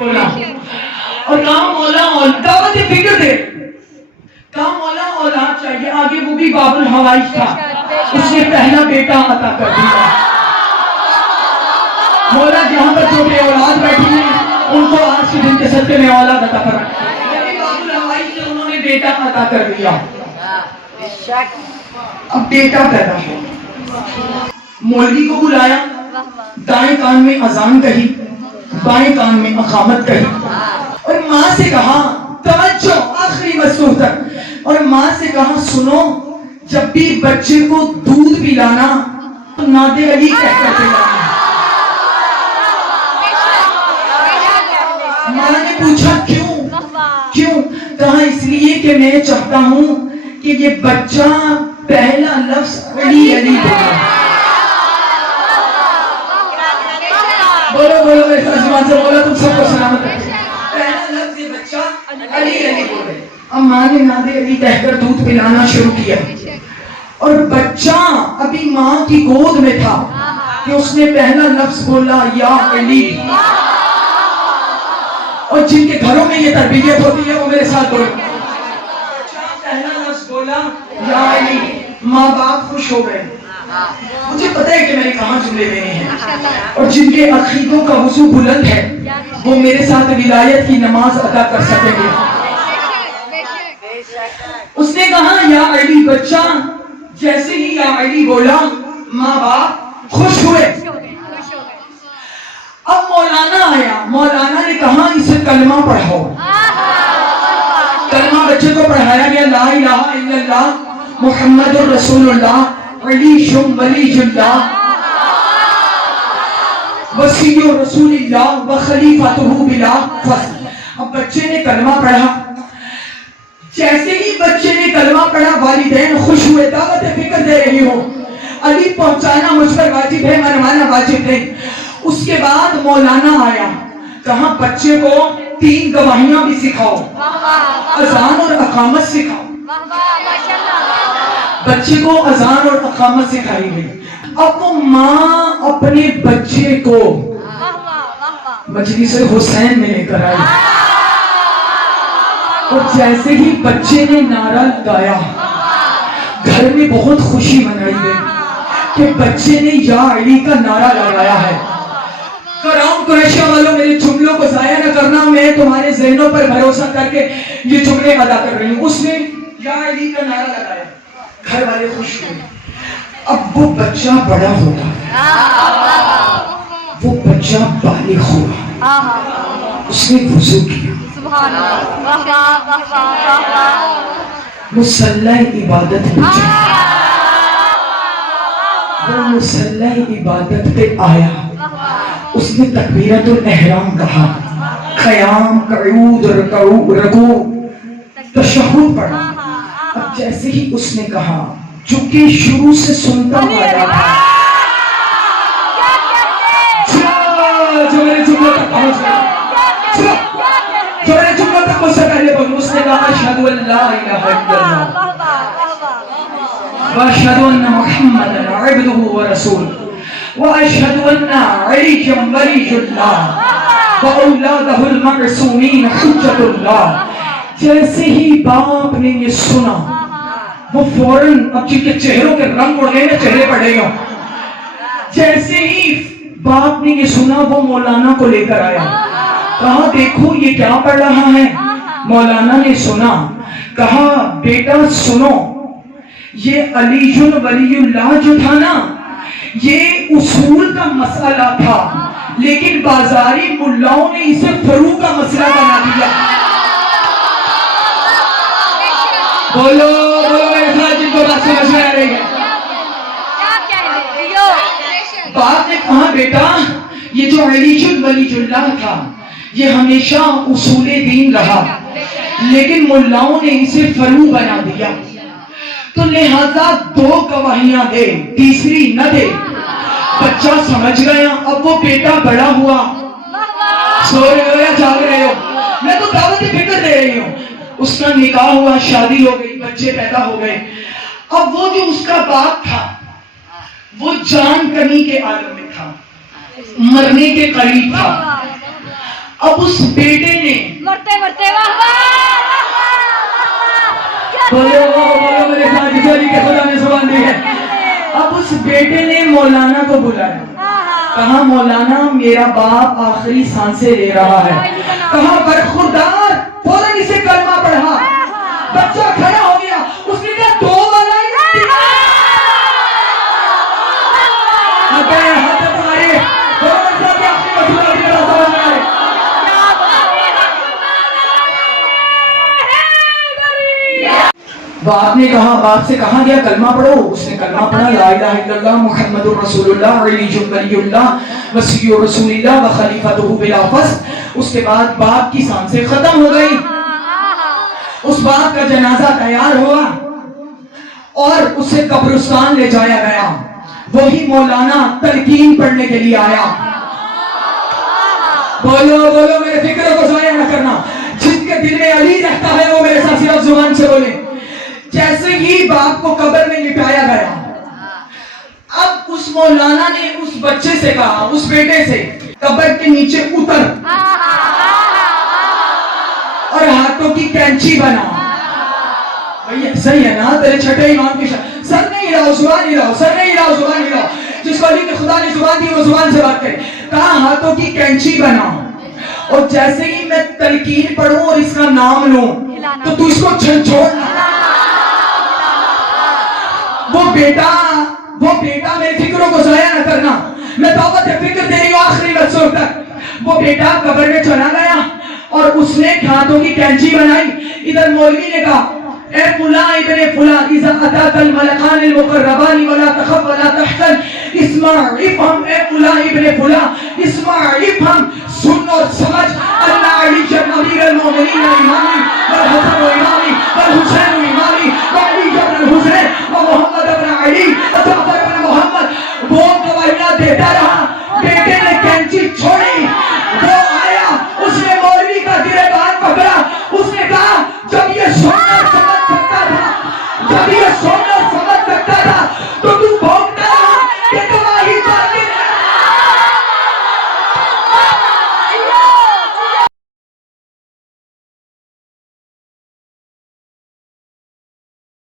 بولا اور کہا مولا دعوت فکر دے، کہا مولا اولاد چاہیے، آگے وہ بھی باب الحوائج تھا، اس نے پہلا بیٹا عطا کر دیا۔ مولا جہاں پر جو بے اولاد بیٹھی ہیں ان کو آج کے دن کے صدقے میں اولاد عطا فرما، یعنی باب الحوائج سے انہوں نے بیٹا عطا کر دیا۔ اب بیٹا پیدا ہو، مولوی کو بلایا، دائیں کان میں اذان کہی، بائیں کان میں اقامت کہی، اور ماں سے کہا توجہ آخری مسئلہ تک، اور ماں سے کہا سنو جب بھی بچے کو دودھ پلانا تو نادر علی کہہ کر پلانا۔ ماں نے پوچھا کیوں؟ کہا اس لیے کہ میں چاہتا ہوں کہ یہ بچہ پہلا لفظ علی علی بولے۔ بولو میرے ساتھ زبان سے بولو، تم سب کو سلامت رکھو، پہلا لفظ یہ بچہ علی علی بولے۔ اب ماں نے نادر علی کہہ کر دودھ پلانا شروع کیا، اور بچہ ابھی ماں کی گود میں تھا کہ اس نے پہلا لفظ بولا یا علی۔ اور جن کے گھروں میں یہ تربیت ہوتی ہے وہ میرے ساتھ بولو، پہلا لفظ بولا یا علی، ماں باپ خوش ہو گئے۔ مجھے پتہ ہے کہ میں نے کہاں جملے دینے ہیں، اور جن کے عقیدوں کا وضو بلند ہے وہ میرے ساتھ ولایت کی نماز ادا کر سکیں گے۔ اس نے کہا یا علی، بچہ جیسے ہی یا علی بولا ماں باپ خوش ہوئے۔ اب مولانا آیا، مولانا نے کہا اسے کلمہ پڑھاؤ۔ کلمہ بچے کو پڑھایا گیا، لا الہ الا اللہ محمد رسول اللہ علی شم ولی اللہ وصی رسول اللہ و خلیفۃہ بلا فخر۔ اب بچے نے کلمہ پڑھا، جیسے ہی بچے نے کلمہ پڑھا والدین خوش ہوئے، دعوت فکر دے رہی ہو، علی پہنچانا مجھ پر واجب ہے، منوانا واجب نہیں۔ اس کے بعد مولانا آیا، کہا بچے کو 3 گواہیاں بھی سکھاؤ، اذان اور اقامت سکھاؤ۔ بچے کو اذان اور اقامت سکھائی گئی۔ اب وہ ماں اپنے بچے کو مجلس حسین میں لے کر آئی، اور جیسے ہی بچے نے نعرہ لگایا گھر میں بہت خوشی منائی گئی کہ بچے نے یا علی کا نعرہ لگایا ہے۔ کرام قریشہ والوں، میرے جملوں کو ضائع نہ کرنا، میں تمہارے ذہنوں پر بھروسہ کر کے یہ جملے ادا کر رہی ہوں۔ اس نے یا علی کا نعرہ لگایا، گھر والے خوش ہوئے۔ اب وہ بچہ بڑا ہوگا، وہ بچہ بالغ ہوا، اس نے وضو کیا، مصلی عبادت پہ چلا، وہ مصلی عبادت پہ آیا، اس نے تکبیرۃ الاحرام کہا، قیام، قعود، رکوع، تشہد پڑھا۔ اب جیسے ہی اس نے کہا، چونکہ شروع سے سنتا آیا تھا، جو میرے جملوں تک پہنچ گیا، جو میرے جملوں تک مجھ سے پہلے بولو، اس نے کہا اشہد ان لا الہ الا اللہ واشہد ان محمدا عبدہ ورسولہ واشہد ان علی ولی اللہ واولادہ المعصومین حجۃ اللہ۔ جیسے ہی باپ نے یہ سنا، وہ فوراً، اب جن کے چہروں کے رنگ اڑ گئے نا، چہرے پڑے گا، جیسے ہی باپ نے یہ سنا وہ مولانا کو لے کر آیا، کہا دیکھو یہ کیا پڑھ رہا ہے۔ مولانا نے سنا، کہا بیٹا سنو، یہ علی ولی اللہ جو تھا نا، یہ اصول کا مسئلہ تھا، لیکن بازاری ملاؤں نے اسے فروع کا مسئلہ بنا دیا۔ بولو میرے ساتھ جن کو بات سمجھ میں آ رہی ہے۔ باپ نے کہا بیٹا یہ جو علی ولی اللہ تھا یہ ہمیشہ اصول دین رہا، لیکن ملاؤں نے اسے فروع بنا دیا، تو لہذا 2 گواہیاں دے، تیسری نہ دے۔ بچہ سمجھ گیا۔ اب وہ بیٹا بڑا ہوا، سو رہے ہو یا جاگ رہے ہو، میں تو دعوت فکر دے رہی ہوں۔ اس کا نکاح ہوا، شادی ہو گئی، بچے پیدا ہو گئے۔ اب وہ جو اس کا باپ تھا وہ جان کنی کے عالم میں تھا، مرنے کے قریب تھا۔ اب اس بیٹے نے مرتے مرتے واہ بولو بولو میرے ساتھ جس علی کے خدا نے زبان دی ہے. اب اس بیٹے نے مولانا کو بلایا, کہا مولانا میرا باپ آخری سانسیں لے رہا ہے. کہا برخوردار, فوراً اسے کلمہ پڑھا. بچہ کھڑا ہو گیا, اس نے کہا دو ملائی ہاتھ تمہارے باپ نے کہا, باپ سے کہا گیا کلمہ پڑھو. اس نے کلمہ پڑھا, لا الہ الا اللہ محمد رسول اللہ علی ولی اللہ وصی رسول اللہ وخلیفۃہ بلا فصل. اس کے بعد باپ کی سانسیں ختم ہو گئی. اس باپ کا جنازہ تیار ہوا اور اسے قبرستان لے جایا گیا. وہی مولانا تلقین پڑھنے کے لیے آیا. بولو بولو میرے فکر کو ضائع نہ کرنا. جس کے دل میں علی رہتا ہے وہ میرے ساتھ صرف زبان سے بولے. جیسے ہی باپ کو قبر میں لٹایا گیا, اب اس مولانا نے اس بچے سے کہا, اس بیٹے سے, قبر کے نیچے اتر اور ہاتھوں کی کینچی بنا. بھئی صحیح ہے نا, تیرے چھٹے امام کی سر نہیں ہلاؤ, زبان ہلاؤ, سر نہیں ہلاؤ, زبان ہلاؤ. جس کو علی کے خدا نے زبان دی وہ زبان سے بات کرے. کہا ہاتھوں کی کینچی بنا, اور جیسے ہی میں تلقین پڑھوں اور اس کا نام لوں تو اس کو چھوڑنا. وہ بیٹا میرے فکروں کو ضائع نہ کرنا, میں دعوت فکر دے رہی ہوں آخری لفظوں تک. وہ بیٹا قبر میں چلا گیا اور اس نے ہاتھوں کی کینچی بنائی. ادھر مولوی نے کہا, اے فلاں ابن فلاں, اذا اتاک الملکان المقربان ولا تخف ولا تحزن اسمع افہم, اے فلاں ابن فلاں اسمع افہم, سن اور سمجھ, ان علی امیر المومنین امامی والحسن امامی والحسین